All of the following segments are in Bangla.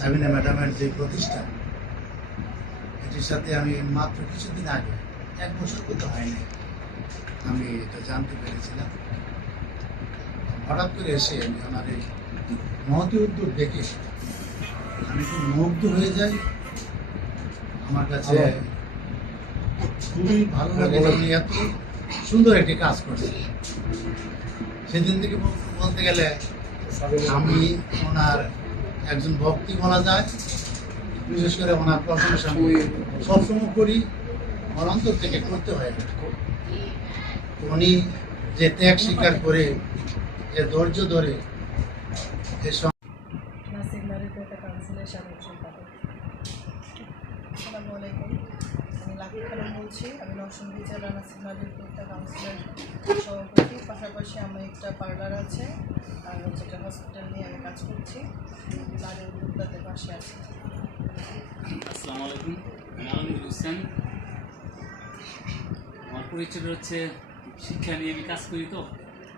সাবিনা ম্যাডামের যে প্রতিষ্ঠান এটির সাথে আমি মাত্র কিছুদিন আগে এক বছর করতে হয়নি আমি এটা জানতে পেরেছিলাম। হঠাৎ করে এসে আমি ওনার এই মহতি উদ্যোগ দেখে আমি খুব মুগ্ধ হয়ে যাই। আমার কাছে খুবই ভালো লাগে উনি এত সুন্দর একটি কাজ করছে সেদিন থেকে বলতে গেলে আমি ওনার একজন ভক্তি বলা যায়, বিশেষ করে ওনার প্রশংসা আমি সবসময় করি অনন্তর থেকে করতে হয়। উনি যে ত্যাগ স্বীকার করে, যে ধৈর্য ধরে, যে সং- নাসির নারীপেটা কাউন্সিলের সাবেক সম্পাদক আসসালামু আলাইকুম আমি লাকি খানম বলছি আমি নরসিংদী জেলা নাসির নারীপেটা কাউন্সিলের সভাপতি। পাশাপাশি আমার একটা পার্লার আছে, আর হচ্ছে একটা হসপিটাল নিয়ে আমি কাজ করছি। ব্লাডের গ্রুপটাতে পাশে আছি। আসসালামু আলাইকুম। আলমগীর হোসেন। আমার পরিচয় হচ্ছে শিক্ষা নিয়ে আমি কাজ করি তো।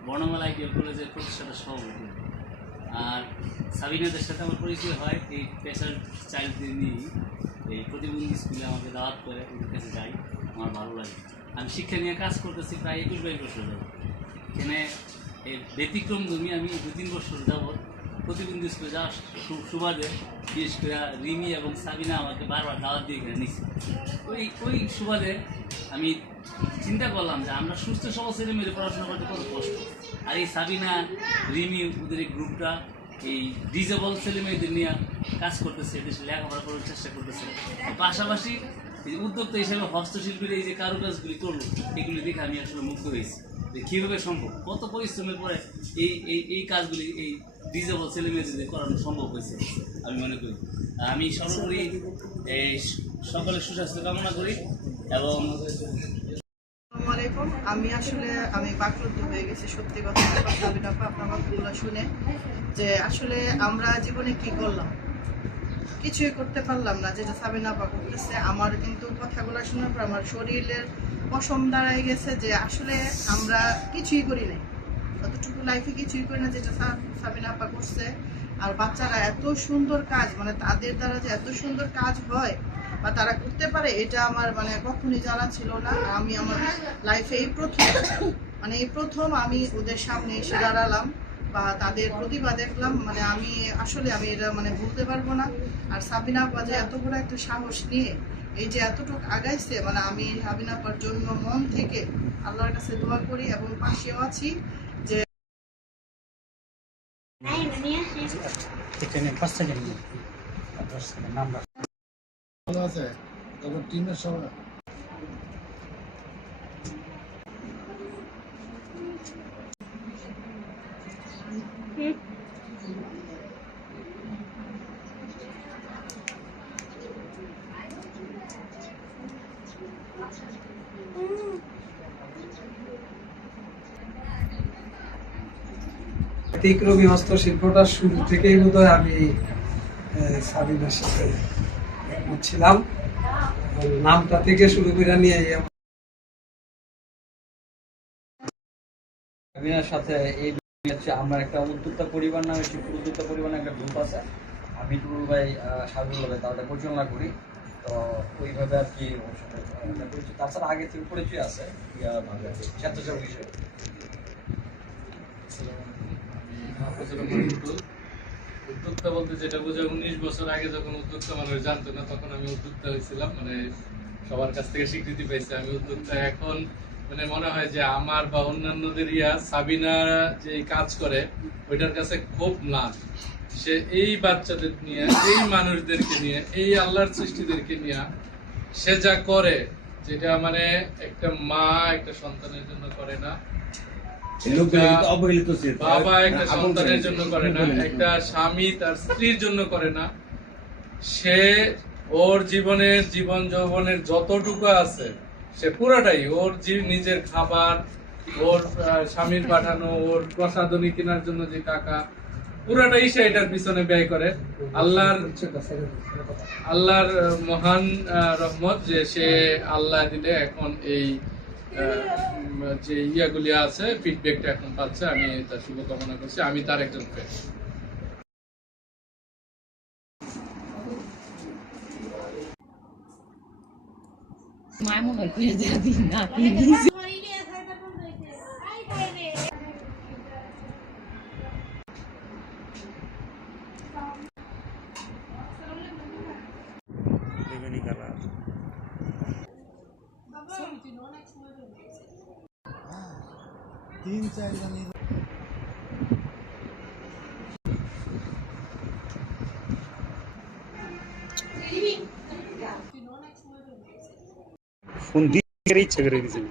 বর্ণমালা আইডিয়াল কলেজের প্রতিষ্ঠাতা সভাপতি। আর সাবিনাদের সাথে আমার পরিচয় হয়। এই স্পেশাল চাইল্ডদের নিয়েই। এই প্রতিবন্ধী স্কুলে আমাকে দাওয়াত করে, ওদের কাছে যাই। আমার ভালো লাগে। আমি শিক্ষা নিয়ে কাজ করতেছি প্রায় একুশ বাইশ বছর যাবত এখানে এই ব্যতিক্রম ধর্মী আমি দু তিন বছর যাবৎ প্রতিবন্ধী স্কুলে যাওয়ার সু- সুবাদে বিশেষ করে রিমি এবং সাবিনা আমাকে বারবার দাওয়াত দিয়ে এখানে নিচ্ছে ওই ওই সুবাদে আমি চিন্তা করলাম যে আমরা সুস্থ সবল ছেলে মেয়েদের পড়াশোনা করতে কত কষ্ট। আর এই সাবিনা, রিমি ওদের এই গ্রুপটা এই ডিজেবল ছেলে মেয়েদের নিয়ে কাজ করতেছে দেশে লেখাপড়া করার চেষ্টা করতেছে। পাশাপাশি এই উদ্যোক্তা হিসেবে হস্তশিল্পীর এই যে কারুকাজগুলি করল, এগুলি দেখে আমি আসলে মুগ্ধ হয়েছি যে কীভাবে সম্ভব, কত পরিশ্রমের পরে এই এই এই কাজগুলি এই ডিজেবল ছেলে মেয়েদের করানো সম্ভব হয়েছে আমি মনে করি। আমি সর্বোপরি এই সকলের সুস্বাস্থ্য কামনা করি এবং আমি আসলে, আমি বাকরুদ্ধ হয়ে গেছি, সত্যি কথা আপনার কথাগুলো শুনে, যে আসলে আমরা জীবনে কি করলাম? কিছুই করতে পারলাম না যেটা সাবিনা আপা করতেছে। আমার কিন্তু কথাগুলো শোনার পর আমার শরীরের পশম দাঁড়ায় গেছে যে আসলে আমরা কিছুই করি নাই। অতটুকু লাইফে কিছুই করি না যেটা সাবিনা আপা করছে। আর বাচ্চারা এত সুন্দর কাজ মানে তাদের দ্বারা যে এত সুন্দর কাজ হয় বা তারা করতে পারে, এটা আমার মানে কখনই জানা ছিল না। আমি আমার লাইফে এই প্রথম মানে এই প্রথম আমি ওদের সামনে এসে দাঁড়ালাম। বা তাদের প্রতিভা দেখলাম মানে আমি আসলে আমি এটা মানে ভুলতে পারব না। আর সাবিনা আপা যে এত বড় একটা সাহস নিয়ে এই যে এতটুকু আগাইছে মানে আমি সাবিনা আপার জন্য মন থেকে আল্লাহর কাছে দোয়া করি এবং পাশেও আছি যে ভালো আছে? তারপর টিমের সবাই ব্যতিক্রমী হস্তশিল্পটা শুরু থেকেই বোধ আমি সাবিনার সাথে একমত ছিলাম। নামটা থেকে শুরু করে নিয়ে সাবিনার সাথে এই হচ্ছে আমার একটা উদ্যোক্তা পরিবার নামে শিল্প উদ্যোক্তা পরিবার একটা গ্রুপ আছে। আমি টুরুল ভাই সাবিউল ভাই, তাদের পরিচালনা করি। তো ওইভাবে আর কি তাছাড়া আগে থেকে পরিচয় আছে স্বেচ্ছাসেবক হিসেবে। উদ্যোক্তা বলতে যেটা বোঝায় উনিশ বছর আগে যখন উদ্যোক্তা মানুষ জানতো না, তখন আমি উদ্যোক্তা হয়েছিলাম মানে সবার কাছ থেকে স্বীকৃতি পাইছি আমি উদ্যোক্তা। এখন মানে মনে হয় যে আমার বা অন্যান্যদের ইয়া সাবিনা যে কাজ করে, ওইটার কাছে খুব সে এই বাচ্চাদের নিয়ে, এই মানুষদেরকে নিয়ে, এই আল্লাহর সৃষ্টিদেরকে নিয়ে সে যা করে, যেটা মানে একটা মা একটা সন্তানের জন্য করে না অবহেলিত বাবা একটা সন্তানের জন্য করে না একটা স্বামী তার স্ত্রীর জন্য করে না। সে ওর জীবনের জীবন যৌবনের যতটুকু আছে সে পুরোটাই ওর নিজের খাবার ওর স্বামীর পাঠানো ওর প্রসাদনী কেনার জন্য যে টাকা পুরাটাই সে এটার পিছনে ব্যয় করে। আল্লাহর আল্লাহর মহান রহমত যে সে আল্লাহ দিলে এখন এই যে ইয়াগুলি আছে ফিডব্যাকটা এখন পাচ্ছে, আমি তার শুভকামনা করছি। আমি তার একজন ফ্যান মায়ামন হয়ে যাবি না তিন চার জন কোন দিকের ইচ্ছা করে দিয়েছেন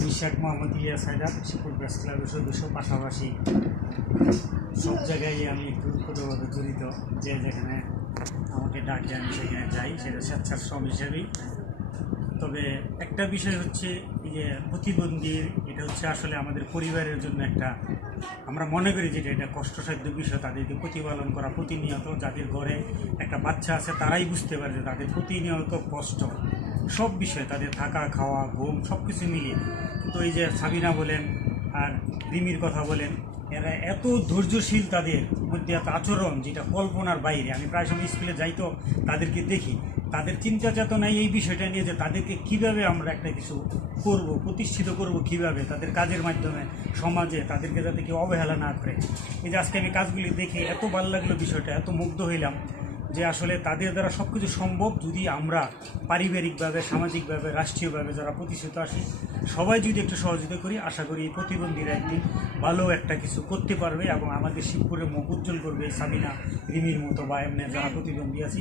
আমি শেখ মোহাম্মদ ইলিয়াস হায়দার শিপুর প্রেস ক্লাবের সদস্য, পাশাপাশি সব জায়গায় আমি একটু কোনোভাবে জড়িত। যে যেখানে আমাকে ডাকে, আমি সেখানে যাই, সেটা স্বেচ্ছাশ্রম হিসেবেই। তবে একটা বিষয় হচ্ছে যে প্রতিবন্ধীর এটা হচ্ছে আসলে আমাদের পরিবারের জন্য একটা, আমরা মনে করি যেটা এটা কষ্টসাধ্য বিষয়। তাদেরকে প্রতিপালন করা প্রতিনিয়ত, যাদের ঘরে একটা বাচ্চা আছে, তারাই বুঝতে পারে যে তাদের প্রতিনিয়ত কষ্ট। সব বিষয়, তাদের থাকা, খাওয়া, ঘুম সব কিছু মিলিয়ে। কিন্তু এই যে সাবিনা বলেন আর রিমির কথা বলেন, এরা এত ধৈর্যশীল তাদের মধ্যে এত আচরণ যেটা কল্পনার বাইরে। আমি প্রায় সময় স্কুলে যাই তো, তাদেরকে দেখি। তাদের চিন্তা চেতনায় এই বিষয়টা নিয়ে যে তাদেরকে কীভাবে আমরা একটা কিছু করব, প্রতিষ্ঠিত করব কীভাবে, তাদের কাজের মাধ্যমে, সমাজে, তাদেরকে যাতে কেউ অবহেলা না করে। এই যে আজকে আমি কাজগুলি দেখে এত ভালো লাগল বিষয়টা, এত মুগ্ধ হইলাম। যে আসলে তাদের দ্বারা সব কিছু সম্ভব যদি আমরা পারিবারিকভাবে, সামাজিকভাবে, রাষ্ট্রীয়ভাবে যারা প্রতিষ্ঠিত আসি সবাই যদি একটু সহযোগিতা করি, আশা করি এই প্রতিবন্ধীরা একদিন ভালো একটা কিছু করতে পারবে এবং আমাদের শিবপুরের মুখ উজ্জ্বল করবে সাবিনা রিমির মতো বা এমনি যারা প্রতিবন্ধী আছি,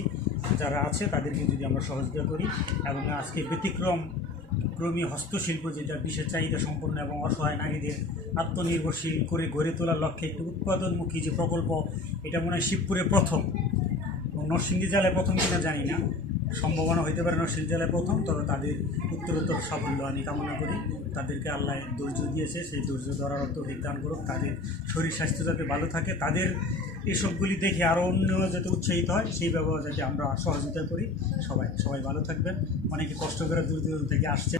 যারা আছে, তাদেরকে যদি আমরা সহযোগিতা করি এবং আজকে ব্যতিক্রম ক্রমী হস্তশিল্প যেটা বিশেষ চাহিদা সম্পন্ন এবং অসহায় নারীদের আত্মনির্ভরশীল করে গড়ে তোলার লক্ষ্যে একটি উৎপাদনমুখী যে প্রকল্প, এটা মনে হয় শিবপুরে প্রথম। নরসিংদী জেলায় প্রথম কিনা জানি না। সম্ভাবনা হইতে পারে নরসিংদী জেলায় প্রথম, তবে তাদের উত্তরোত্তর সাফল্য আমি কামনা করি। তাদেরকে আল্লাহ ধৈর্য দিয়েছে, সেই ধৈর্য ধরার অর্থ দান করুক। তাদের শরীর স্বাস্থ্য যাতে ভালো থাকে, তাদের এসবগুলি দেখে আরও অন্য যাতে উৎসাহিত হয়, সেই ব্যবহার যাতে আমরা সহযোগিতা করি। সবাই সবাই ভালো থাকবেন। অনেকে কষ্ট করে দূর দূরান্ত থেকে আসছে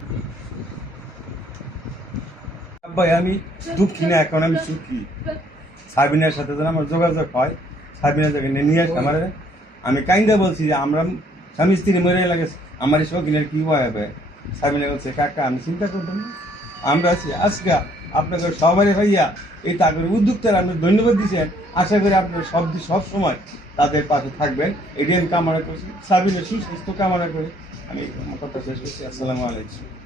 ভাই, আমি দুঃখী না, এখন আমি সুখী। সাবিনার সাথে যেন আমার যোগাযোগ হয়, সাবিনা যেখানে নিয়ে আসে আমার। আমি কাইন্দা বলছি যে আমরা স্বামী স্ত্রী মরে লাগে আমার শৌখিনের কি হবে? সাবিনা বলছে, কাকা, আমি চিন্তা করতাম না। আমরা আছি, আজকে আপনাকে সবাই ভাইয়া এই তাগরের উদ্যোক্তারা আপনি ধন্যবাদ দিচ্ছেন আশা করি আপনারা সব সব সময় তাদের পাশে থাকবেন। এটাই আমি কামনা করছি সাবিনের সুস্বাস্থ্য কামনা করি। আমি কথা শেষ করছি। আসসালামু আলাইকুম।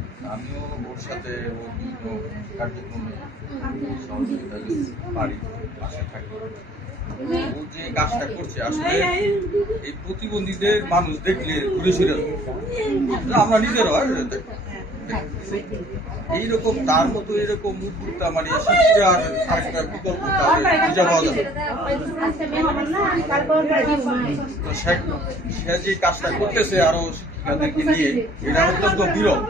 আমিও ওর সাথে ওর বিভিন্ন কার্যক্রমে সহযোগিতা পারি পাশে থাকি। ও যে কাজটা করছে, আসলে এই প্রতিবন্ধীদের মানুষ দেখলে ঘুরে ফিরে। আমরা নিজেরও আর এইরকম, তার মতো এরকম উদ্যোক্তা মানে শিক্ষার আরেকটা বিকল্প তাহলে খুঁজে পাওয়া যাবে। তো সে যে কাজটা করতেছে আরও শিক্ষিকাদেরকে নিয়ে, এটা অত্যন্ত বিরল।